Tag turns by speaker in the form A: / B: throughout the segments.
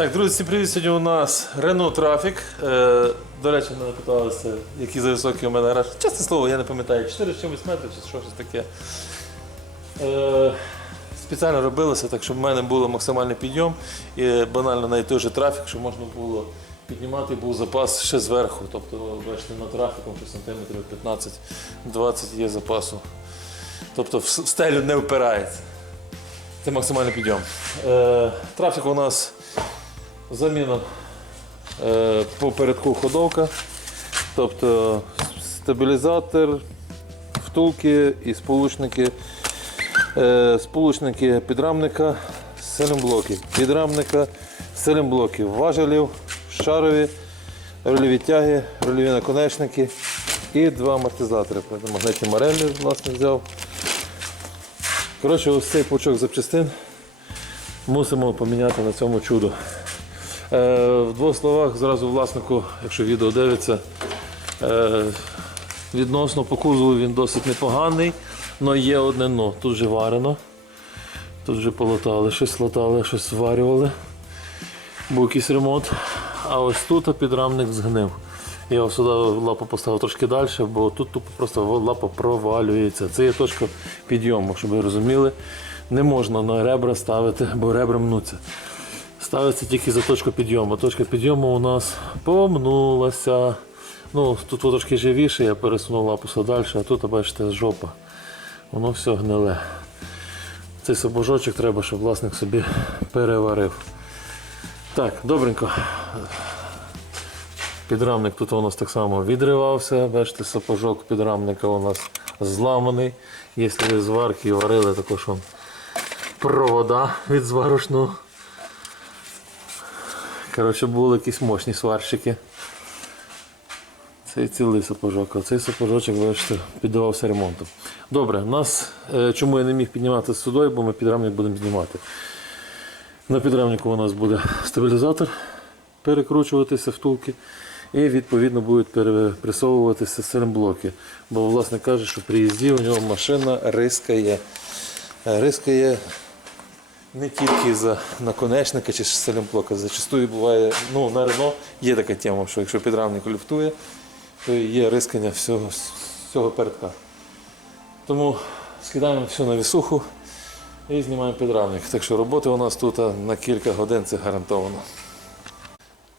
A: Так, друзі, привіт. Сьогодні у нас Renault Traffic. Е, до речі, мене питалися, які за високі у мене гараж. Чесне слово, я не пам'ятаю, 4 з чимось метри чи що щось таке. Е, спеціально робилося так, щоб в мене був максимальний підйом і банально на той же трафік, щоб можна було піднімати, був запас ще зверху. Тобто, бачите, на трафіком що сантиметрів 15-20 є запасу. Тобто в стелю не впирається. Це максимальний підйом. Е, трафік у нас заміна е, по ходовка, тобто стабілізатор, втулки і сполучники, е, сполучники підрамника, селемблоки, підрамника, селемблоків, важелів, шарові, рульові тяги, рульові наконечники і два амортизатори. Магнитні морелі власне взяв. Коротше, ось цей пучок запчастин мусимо поміняти на цьому чуду. Е, в двох словах зразу власнику, якщо відео дивиться, е, відносно по кузову він досить непоганий, але є одне но. Тут вже варено. Тут вже полотали, щось латали, щось зварювали. Був якийсь ремонт. А ось тут підрамник згнив. Я його сюди лапу поставив трошки далі, бо тут тупо просто лапа провалюється. Це є точка підйому, щоб ви розуміли. Не можна на ребра ставити, бо ребра мнуться. Ставиться тільки за точку підйому. Точка підйому у нас помнулася. Ну, тут трошки живіше, я пересунув лапу сюди далі, а тут, бачите, жопа. Воно все гниле. Цей сапожочок треба, щоб власник собі переварив. Так, добренько. Підрамник тут у нас так само відривався. Бачите, сапожок підрамника у нас зламаний. Якщо ви зварки варили, також провода від зварочного. Коротше, були якісь мощні сварщики. Цей цілий сапожок, а цей сапожочок, бачите, піддавався ремонту. Добре, нас, е, чому я не міг піднімати з судою, бо ми підрамник будемо знімати. На підрамнику у нас буде стабілізатор, перекручуватися втулки і відповідно будуть перепресовуватися селемблоки. Бо власник каже, що при їзді у нього машина рискає. Рискає не тільки за наконечника чи селемблока. Зачастую буває, ну на Рено є така тема, що якщо підрамник люфтує, то є рискання всього, всього передка. Тому скидаємо все на вісуху і знімаємо підрамник. Так що роботи у нас тут на кілька годин це гарантовано.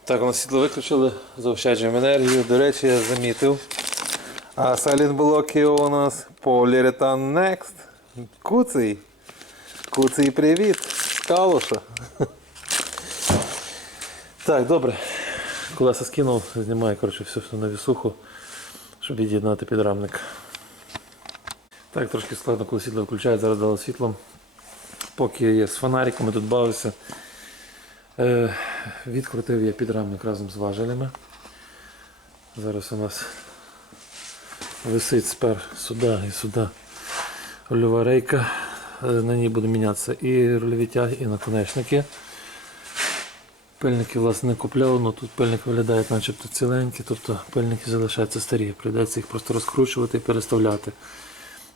A: Так, у нас світло виключили, заощаджуємо енергію. До речі, я замітив. А салінблоки у нас Polyurethan Next. Куций. Куций привіт. Калуша. Так, добре. Колеса скинув, знімаю коротше, все, все на вісуху, щоб від'єднати підрамник. Так, трошки складно, коли світло включають, зараз дали світлом. Поки я з фонариками тут бавився. Е, відкрутив я підрамник разом з важелями. Зараз у нас висить спер сюди і сюди рульова рейка. Е, На ній буде мінятися і рульові тяги, і наконечники. Пильники власне не купляв, але тут пильники виглядають начебто ціленькі, тобто пильники залишаються старі. Прийдеться їх просто розкручувати і переставляти.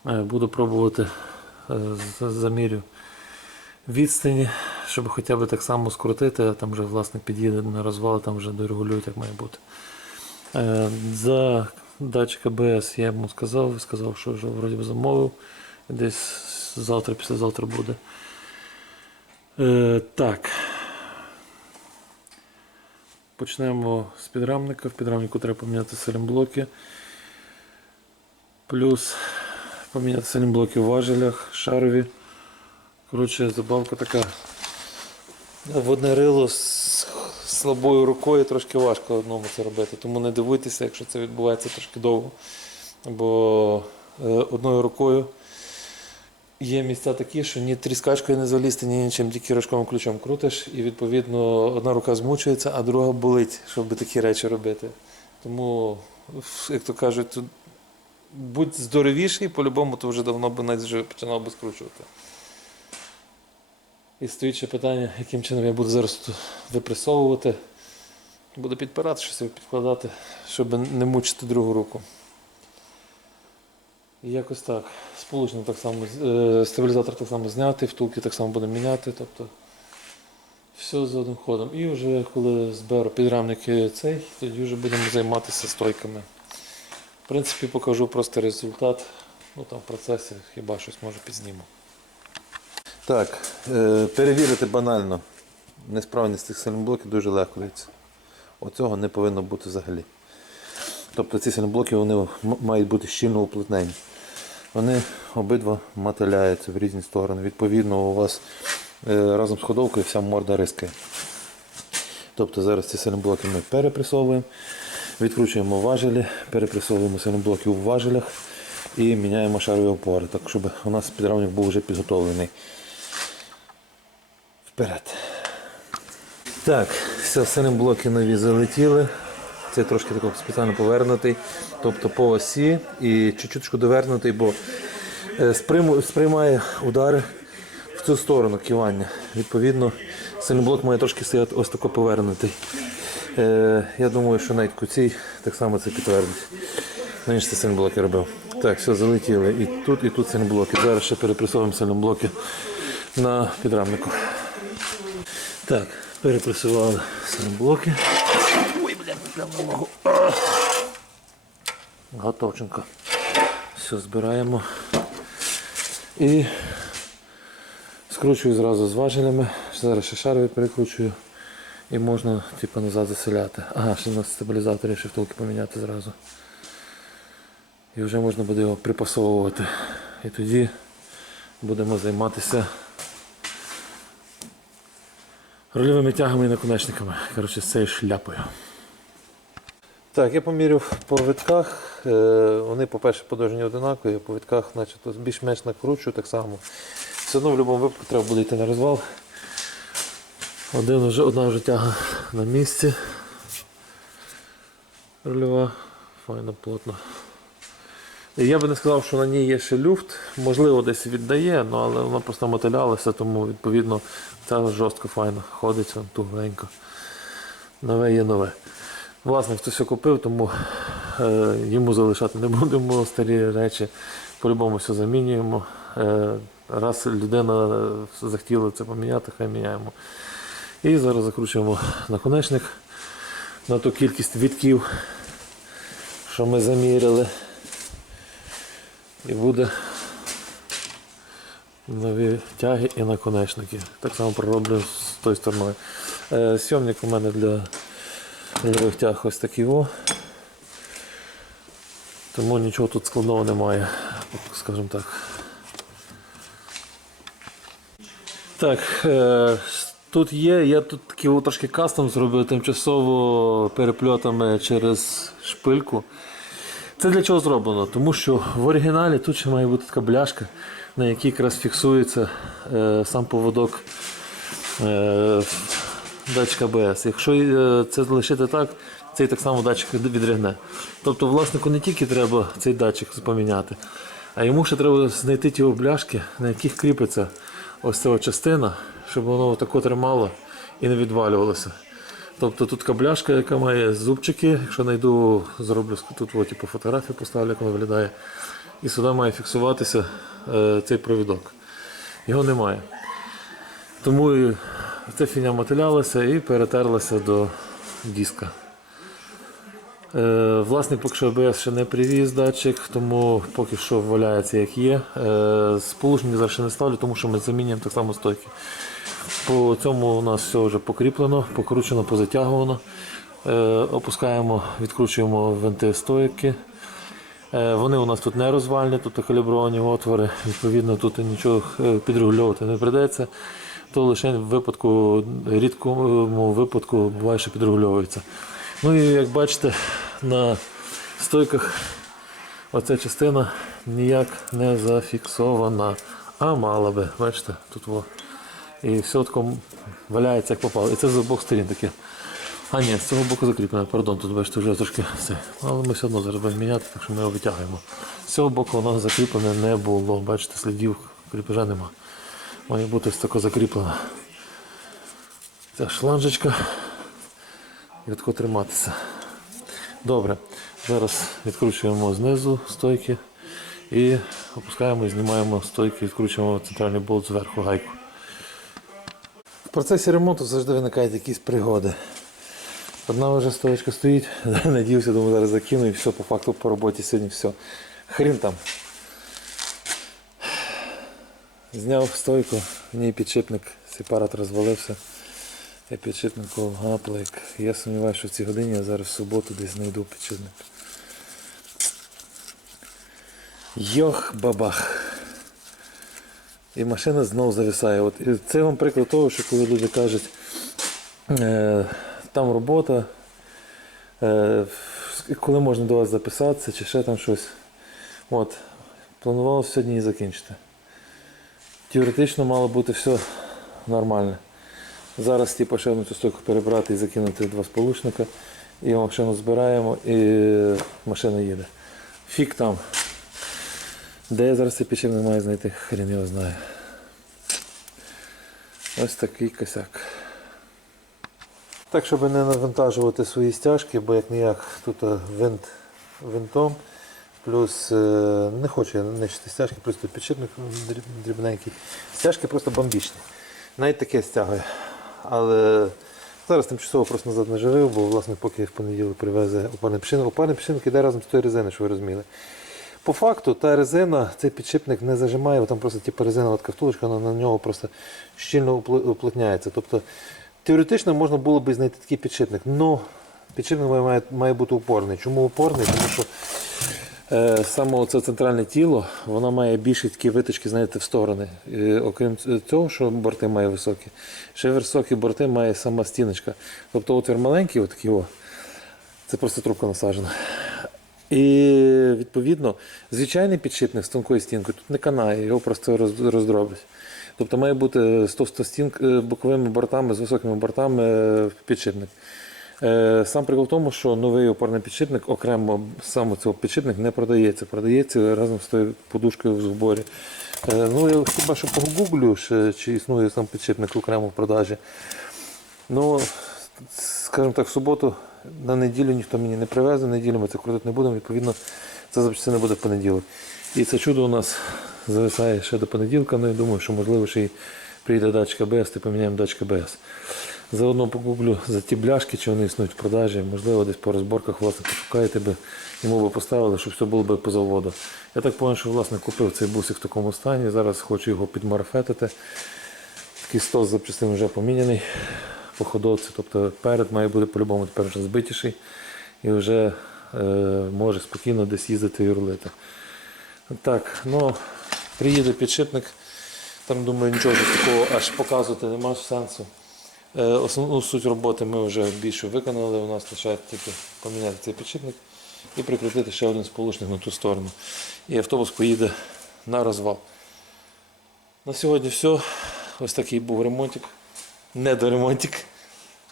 A: Е, Буду пробувати е, замірю відстані, щоб хоча б так само скрутити, а там вже власник під'їде на розвал, там вже дорегулюють, як має бути. За датчик АБС я йому сказав, сказав, що вже вроді замовив. Десь завтра, післязавтра буде. Е, так. Почнемо з підрамника. В підрамнику треба поміняти селемблоки. Плюс поміняти селемблоки в важелях, шарові. Коротше, забавка така. В одне рило з слабою рукою трошки важко одному це робити. Тому не дивуйтеся, якщо це відбувається трошки довго. Бо е, одною рукою є місця такі, що ні тріскачкою не залізти, ні нічим, тільки рожковим ключом крутиш, і відповідно одна рука змучується, а друга болить, щоб такі речі робити. Тому, як то кажуть, будь здоровіший, по-любому, то вже давно б навіть вже починав би скручувати. І стоїть ще питання, яким чином я буду зараз тут випресовувати. Буду підпирати, щось підкладати, щоб не мучити другу руку. Якось так. Сполучник так само, е, стабілізатор так само зняти, втулки так само будемо міняти. Тобто Все за одним ходом. І вже коли зберу підрамники цей, тоді вже будемо займатися стойками. В принципі, покажу просто результат. Ну там в процесі хіба щось може підзніму.
B: Так, е, перевірити банально несправність цих сильноблоків дуже легко. Оцього не повинно бути взагалі. Тобто ці сильноблоки вони мають бути щільно уплотнені. Вони обидва мотиляються в різні сторони. Відповідно, у вас е, разом з ходовкою вся морда рискає. Тобто зараз ці сильноблоки ми перепресовуємо, відкручуємо важелі, перепресовуємо сильноблоки у важелях і міняємо шарові опори, так щоб у нас підрамник був вже підготовлений. Вперед. Так, все, сильноблоки нові залетіли. Це трошки тако спеціально повернутий, тобто по осі і чуть-чуть довернутий, бо е, сприймає удари в цю сторону кивання. Відповідно, сильноблок має трошки стояти ось тако повернутий. Е, я думаю, що навіть куцій так само це підтвердить. Раніше це сильноблоки робив. Так, все, залетіли. І тут, і тут сильноблоки. Зараз ще перепресовуємо сильноблоки на підрамнику. Так, перепресували сильноблоки. Ой, А! Готовченко. Все, збираємо. І скручую зразу з важелями. Зараз ще шарові перекручую. І можна типу, назад заселяти. Ага, ще на стабілізаторі ще втулки поміняти зразу. І вже можна буде його припасовувати. І тоді будемо займатися рольовими тягами і наконечниками. Коротше, з цією шляпою. Так, я поміряв по витках. Е, Вони, по-перше, подовжені одинакові, по витках значить, більш-менш накручую так само. Все одно в будь-якому випадку треба буде йти на розвал.
A: Один вже, одна вже тяга на місці. Рульова, файно, плотно. Я би не сказав, що на ній є ще люфт. Можливо, десь віддає, ну, але вона просто мотилялася, тому відповідно це жорстко файно ходить, тугенько. Нове є нове. Власник це все купив, тому е, йому залишати не будемо старі речі. По-любому все замінюємо. Е, раз людина захотіла це поміняти, хай міняємо. І зараз закручуємо наконечник на ту кількість вітків, що ми заміряли. І буде нові тяги і наконечники. Так само пророблю з тої стороною. Е, сйомник у мене для лівих тяг ось такий о. Тому нічого тут складного немає, скажімо так. Так, е, тут є, я тут такий трошки кастом зробив тимчасово перепльотами через шпильку. Це для чого зроблено? Тому що в оригіналі тут ще має бути така бляшка, на якій якраз фіксується е, сам поводок е, датчика АБС. Якщо е, це залишити так, цей так само датчик від- відригне. Тобто власнику не тільки треба цей датчик поміняти, а йому ще треба знайти ті бляшки, на яких кріпиться ось ця частина, щоб воно тако тримало і не відвалювалося. Тобто тут така бляшка, яка має зубчики. Якщо знайду, зроблю тут от, типу, фотографію поставлю, як вона виглядає. І сюди має фіксуватися е, цей провідок. Його немає. Тому ця фіня мотилялася і перетерлася до диска. Е, власник поки що АБС ще не привіз датчик, тому поки що валяється як є. Е, сполучення зараз ще не ставлю, тому що ми замінюємо так само стойки. По цьому у нас все вже покріплено, покручено, позатягувано. Е, опускаємо, відкручуємо винти стойки. Вони у нас тут не розвальні, тут калібровані отвори, відповідно тут нічого підрегульовувати не прийдеться. То лише в випадку, рідкому випадку буває, що підрегульовується. Ну і як бачите, на стойках оця частина ніяк не зафіксована, а мала би, бачите, тут во. І все тако валяється як попало. І це з обох сторін таке. А ні, з цього боку закріплено, пардон, тут бачите вже трошки все. Але ми все одно зараз будемо міняти, так що ми його витягуємо. З цього боку воно закріплене не було. Бачите, слідів кріпежа нема. Має бути тако закріплено. Ця шланжечка. І тако триматися. Добре. Зараз відкручуємо знизу стойки і опускаємо і знімаємо стойки, відкручуємо центральний болт зверху гайку.
B: В процесі ремонту завжди виникають якісь пригоди. Одна вже стоечка стоїть, надіюся, думаю, зараз закину і все, по факту по роботі сьогодні все. Хрін там. Зняв стойку, в ній підшипник, сепарат розвалився. Я підшипнику гаплик. Я сумніваюся, що в цій годині я зараз в суботу десь знайду підшипник. Йох бабах. І машина знову зависає. От, і це вам приклад того, що коли люди кажуть, е, там робота, е, коли можна до вас записатися чи ще там щось. От, планувалося сьогодні і закінчити. Теоретично мало бути все нормально. Зараз типу, ще одну цю стойку перебрати і закинути два сполучника. І машину збираємо і машина їде. Фік там. Де я зараз цей підшипник маю знайти, хрен його знає. Ось такий косяк. Так, щоб не навантажувати свої стяжки, бо як ніяк тут е, винт винтом, плюс е, не хочу я нищити стяжки, тут підшипник дрібненький. Стяжки просто бомбічні. Навіть таке стягує. Але зараз тимчасово просто назад не живив, бо власне поки в понеділок привезе опарний підшипник. Опарний підшипник іде разом з тою резиною, що ви розуміли. По факту та резина, цей підшипник не зажимає, бо там просто типу, резина от втулочка, вона на нього просто щільно уплотняється. Тобто теоретично можна було б знайти такий підшипник. але підшипник має, має, бути упорний. Чому упорний? Тому що саме це центральне тіло, воно має більші такі виточки, знаєте, в сторони. І, окрім цього, що борти має високі, ще високі борти має сама стіночка. Тобто отвір маленький, отакий о, це просто трубка насаджена. І відповідно, звичайний підшипник з тонкою стінкою тут не канає, його просто роздроблять. Тобто має бути з товстостінк е, боковими бортами, з високими бортами е, підшипник. Е, Сам прикол в тому, що новий опорний підшипник окремо саме цього підшипник не продається. Продається разом з тою подушкою в зборі. Е, Ну, я хіба що погуглю, чи існує сам підшипник окремо в продажі. Ну, скажімо так, в суботу на неділю ніхто мені не привезе, неділю ми це крутити не будемо, відповідно, це запчастина буде в понеділок. І це чудо у нас зависає ще до понеділка, ну і думаю, що можливо ще й прийде датчик АБС, і поміняємо датчик АБС. Заодно погуглю за ті бляшки, чи вони існують в продажі, можливо, десь по розборках власне пошукаєте би, йому би поставили, щоб все було би по заводу. Я так зрозумів, що власне купив цей бусик в такому стані, зараз хочу його підмарафетити. Такий стос запчастин вже поміняний по ходовці, тобто перед має бути по-любому тепер вже збитіший і вже е, може спокійно десь їздити і рулити. Так, ну приїде підшипник, там думаю нічого такого аж показувати нема сенсу. Е, основну суть роботи ми вже більше виконали, у нас лише тільки поміняти цей підшипник і прикрутити ще один сполучник на ту сторону. І автобус поїде на розвал. На сьогодні все. Ось такий був ремонтик. Недоремонтик.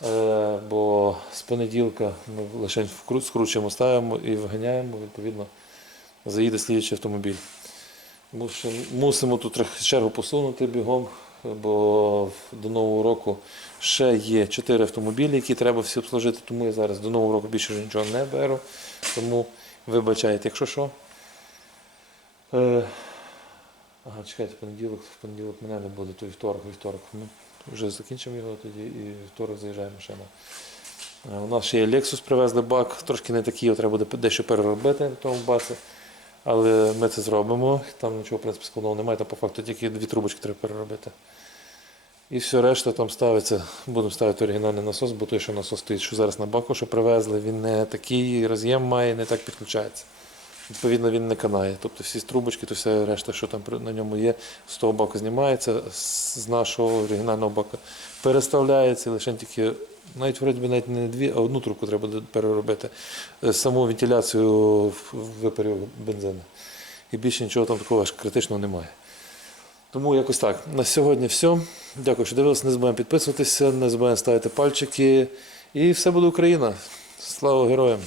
B: Е, бо з понеділка ми лише скручуємо, ставимо і виганяємо, відповідно, заїде слідчий автомобіль. Мусимо тут чергу посунути бігом, бо до Нового року ще є 4 автомобілі, які треба всі обслужити, тому я зараз до Нового року більше нічого не беру. Тому вибачайте, якщо що. Е, Ага, чекайте, понеділок, в понеділок мене не буде, то вівторок, вівторок. Ми вже закінчимо його тоді і вівторок заїжджає машина. Е, У нас ще є Lexus, привезли бак, трошки не такий, треба буде дещо переробити в тому баці. Але ми це зробимо. Там нічого в принципі складного немає, там по факту тільки дві трубочки треба переробити. І все решта там ставиться, будемо ставити оригінальний насос, бо той, що насос стоїть, що зараз на баку, що привезли, він не такий роз'єм має, не так підключається. Відповідно, він не канає. Тобто всі трубочки, то все решта, що там на ньому є, з того баку знімається, з нашого оригінального бака переставляється, лише тільки, навіть вроді би навіть не дві, а одну трубку треба переробити. Е, Саму вентиляцію випарів бензину. І більше нічого там такого аж критичного немає. Тому якось так. На сьогодні все. Дякую, що дивилися. Не забуваємо підписуватися, не забуваємо ставити пальчики. І все буде Україна. Слава героям!